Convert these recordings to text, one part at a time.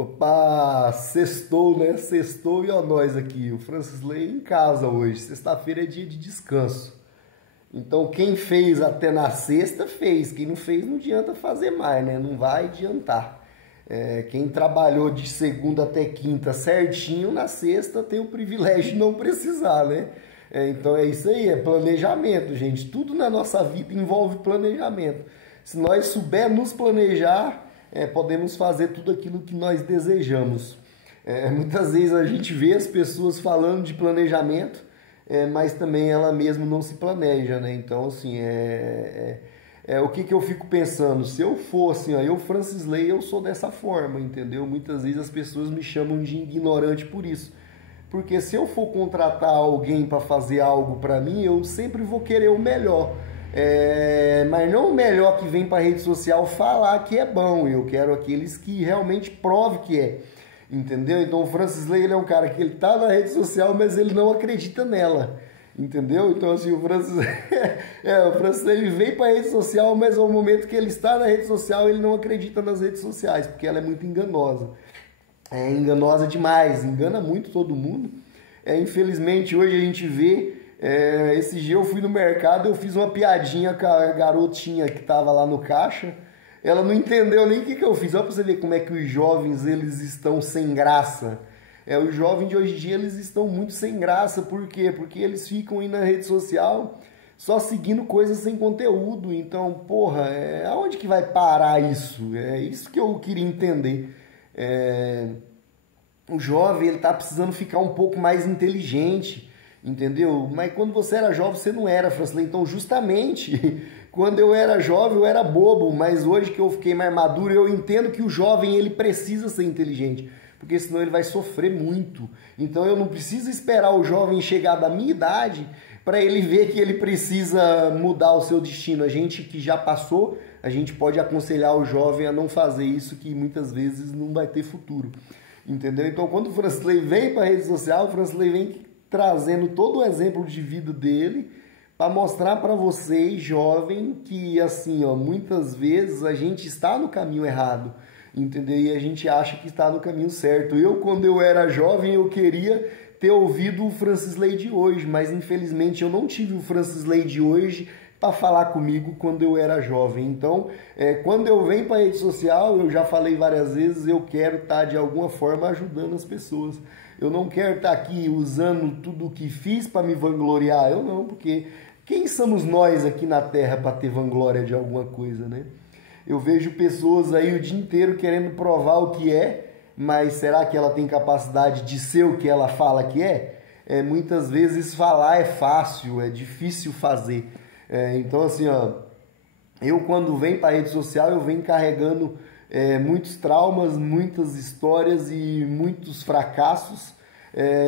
Opa, sextou, né? Sextou e ó nós aqui. O Francisley em casa hoje. Sexta-feira é dia de descanso. Então quem fez até na sexta, fez. Quem não fez, não adianta fazer mais, né? Não vai adiantar. Quem trabalhou de segunda até quinta certinho, na sexta tem o privilégio de não precisar, né? Então é isso aí, é planejamento, gente. Tudo na nossa vida envolve planejamento. Se nós souber nos planejar, podemos fazer tudo aquilo que nós desejamos. Muitas vezes a gente vê as pessoas falando de planejamento, mas também ela mesma não se planeja, né? Então, assim, o que eu fico pensando? Se eu fosse, eu, Francisley, eu sou dessa forma, entendeu? Muitas vezes as pessoas me chamam de ignorante por isso. Porque se eu for contratar alguém para fazer algo para mim, eu sempre vou querer o melhor. Mas não o melhor que vem para a rede social falar que é bom. Eu quero aqueles que realmente prove que é. Entendeu? Então o Francisley, ele é um cara que ele tá na rede social, mas ele não acredita nela. Entendeu? Então assim, o Francisley vem para a rede social, mas ao momento que ele está na rede social, ele não acredita nas redes sociais, porque ela é muito enganosa. É enganosa demais, engana muito todo mundo. Infelizmente hoje a gente vê, esse dia eu fui no mercado, eu fiz uma piadinha com a garotinha que estava lá no caixa. Ela não entendeu nem o que eu fiz. Olha para você ver como é que os jovens eles estão sem graça. Os jovens de hoje em dia eles estão muito sem graça. Por quê? Porque eles ficam aí na rede social só seguindo coisas sem conteúdo. Então, porra, aonde que vai parar isso? É isso que eu queria entender. O jovem ele tá precisando ficar um pouco mais inteligente, entendeu? Mas quando você era jovem, você não era, Francisley. Então, justamente, quando eu era jovem, eu era bobo, mas hoje que eu fiquei mais maduro, eu entendo que o jovem ele precisa ser inteligente, porque senão ele vai sofrer muito. Então, eu não preciso esperar o jovem chegar da minha idade para ele ver que ele precisa mudar o seu destino. A gente que já passou, a gente pode aconselhar o jovem a não fazer isso, que muitas vezes não vai ter futuro. Entendeu? Então, quando o Francisley vem para a rede social, o Francisley vem trazendo todo o exemplo de vida dele para mostrar para vocês, jovem, que assim, muitas vezes a gente está no caminho errado, entendeu? E a gente acha que está no caminho certo. Quando eu era jovem, eu queria ter ouvido o Francisley de hoje, mas infelizmente eu não tive o Francisley de hoje para falar comigo quando eu era jovem. Então, quando eu venho para a rede social, eu já falei várias vezes, eu quero estar de alguma forma ajudando as pessoas. Eu não quero estar aqui usando tudo o que fiz para me vangloriar, eu não, porque quem somos nós aqui na Terra para ter vanglória de alguma coisa, né? Eu vejo pessoas aí o dia inteiro querendo provar o que mas será que ela tem capacidade de ser o que ela fala que é? Muitas vezes falar é fácil, é difícil fazer. Então assim, eu quando venho para a rede social, eu venho carregando muitos traumas, muitas histórias e muitos fracassos.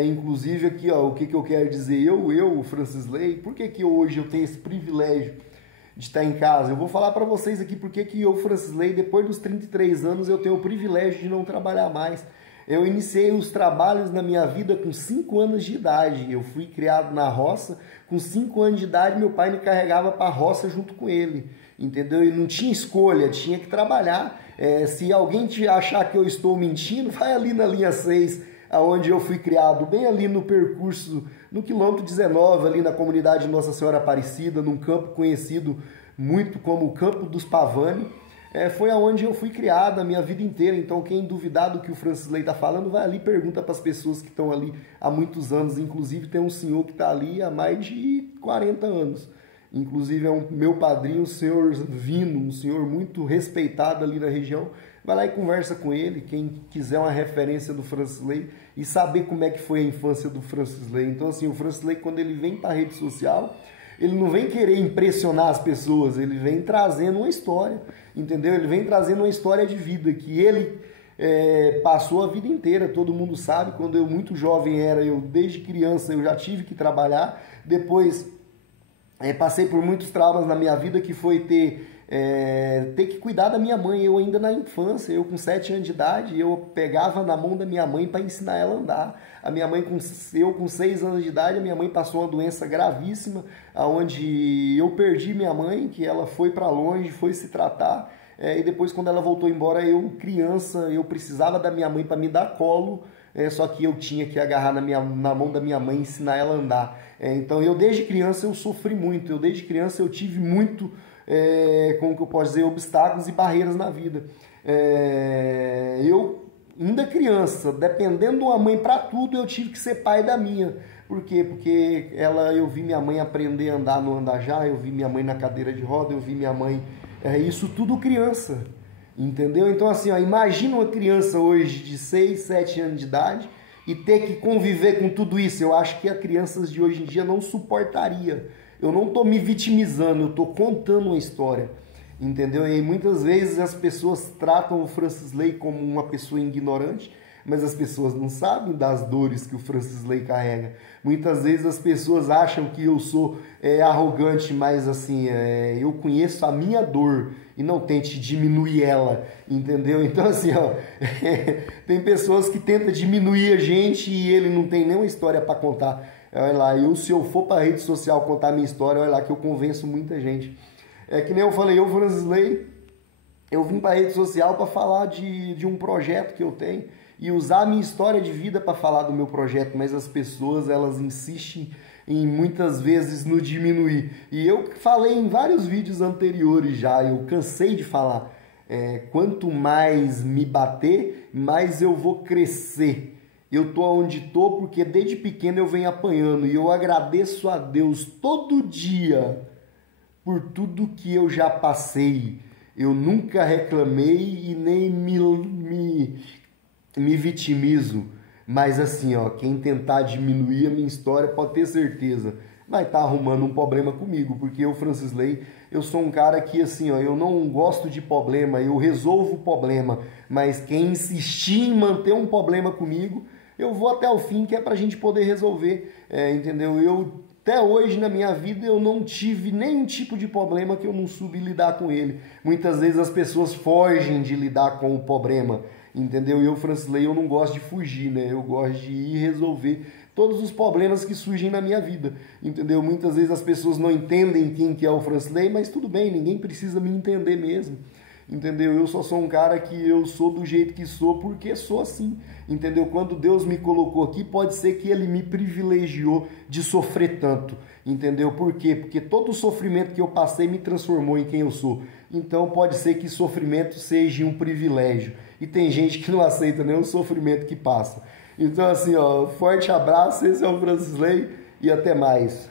Inclusive aqui, o que eu quero dizer, o Francisley, por que hoje eu tenho esse privilégio de estar em casa? Eu vou falar para vocês aqui porque que eu, Francisley, depois dos 33 anos, eu tenho o privilégio de não trabalhar mais. Eu iniciei os trabalhos na minha vida com 5 anos de idade. Eu fui criado na roça. Com 5 anos de idade, meu pai me carregava para a roça junto com ele. Entendeu? E não tinha escolha, tinha que trabalhar. Se alguém te achar que eu estou mentindo, vai ali na linha 6, aonde eu fui criado, bem ali no percurso, no quilômetro 19, ali na comunidade Nossa Senhora Aparecida, num campo conhecido muito como o Campo dos Pavani. Foi aonde eu fui criado a minha vida inteira. Então quem duvidar do que o Francisley está falando, vai ali e pergunta para as pessoas que estão ali há muitos anos. Inclusive tem um senhor que está ali há mais de 40 anos. Inclusive é meu padrinho, o senhor Vino, um senhor muito respeitado ali na região. Vai lá e conversa com ele, quem quiser uma referência do Francisley e saber como é que foi a infância do Francisley. Então assim, o Francisley, quando ele vem para a rede social, ele não vem querer impressionar as pessoas, ele vem trazendo uma história, entendeu? Ele vem trazendo uma história de vida que ele passou a vida inteira. Todo mundo sabe, quando eu muito jovem eu desde criança eu já tive que trabalhar. Depois passei por muitos traumas na minha vida, que foi ter que cuidar da minha mãe. Eu ainda na infância, eu com 7 anos de idade, eu pegava na mão da minha mãe para ensinar ela a andar. A minha mãe, eu com 6 anos de idade, a minha mãe passou uma doença gravíssima, onde eu perdi minha mãe, que ela foi para longe, foi se tratar. e depois quando ela voltou embora, eu criança, eu precisava da minha mãe para me dar colo, só que eu tinha que agarrar na mão da minha mãe e ensinar ela a andar. Então eu desde criança eu sofri muito, eu desde criança eu tive muito, como que eu posso dizer, obstáculos e barreiras na vida. Eu ainda criança, dependendo de uma mãe para tudo, eu tive que ser pai da minha. Por quê? Porque eu vi minha mãe aprender a andar no andajá, eu vi minha mãe na cadeira de roda, eu vi minha mãe... isso tudo criança, entendeu? Então assim, ó, imagina uma criança hoje de 6, 7 anos de idade e ter que conviver com tudo isso. Eu acho que as crianças de hoje em dia não suportaria. Eu não estou me vitimizando, eu estou contando uma história. Entendeu? E muitas vezes as pessoas tratam o Francisley como uma pessoa ignorante, mas as pessoas não sabem das dores que o Francisley carrega. Muitas vezes as pessoas acham que eu sou arrogante, mas assim, eu conheço a minha dor e não tente diminuir ela, entendeu? Então assim, ó, tem pessoas que tentam diminuir a gente e ele não tem nenhuma história para contar. Olha lá, se eu for para a rede social contar a minha história, olha lá que eu convenço muita gente. Que nem eu falei, eu, Francisley, eu vim para a rede social para falar de um projeto que eu tenho e usar a minha história de vida para falar do meu projeto, mas as pessoas, elas insistem em muitas vezes no diminuir. E eu falei em vários vídeos anteriores já, eu cansei de falar, quanto mais me bater, mais eu vou crescer. Eu tô onde tô porque desde pequeno eu venho apanhando e eu agradeço a Deus todo dia por tudo que eu já passei. Eu nunca reclamei e nem me vitimizo. Mas assim, ó, quem tentar diminuir a minha história pode ter certeza, vai estar arrumando um problema comigo, porque eu, Francisley, eu sou um cara que assim, ó, eu não gosto de problema, eu resolvo o problema, mas quem insistir em manter um problema comigo, eu vou até o fim, que é pra gente poder resolver, entendeu? Até hoje na minha vida eu não tive nenhum tipo de problema que eu não soube lidar com ele. Muitas vezes as pessoas fogem de lidar com o problema, entendeu? E eu, Francisley, eu não gosto de fugir, né? Eu gosto de ir resolver todos os problemas que surgem na minha vida, entendeu? Muitas vezes as pessoas não entendem quem que é o Francisley, mas tudo bem, ninguém precisa me entender mesmo. Entendeu? Eu só sou um cara que eu sou do jeito que sou porque sou assim, entendeu? Quando Deus me colocou aqui, pode ser que Ele me privilegiou de sofrer tanto, entendeu? Por quê? Porque todo o sofrimento que eu passei me transformou em quem eu sou. Então pode ser que sofrimento seja um privilégio. E tem gente que não aceita nem o sofrimento que passa. Então assim, ó, forte abraço, esse é o Francisley e até mais.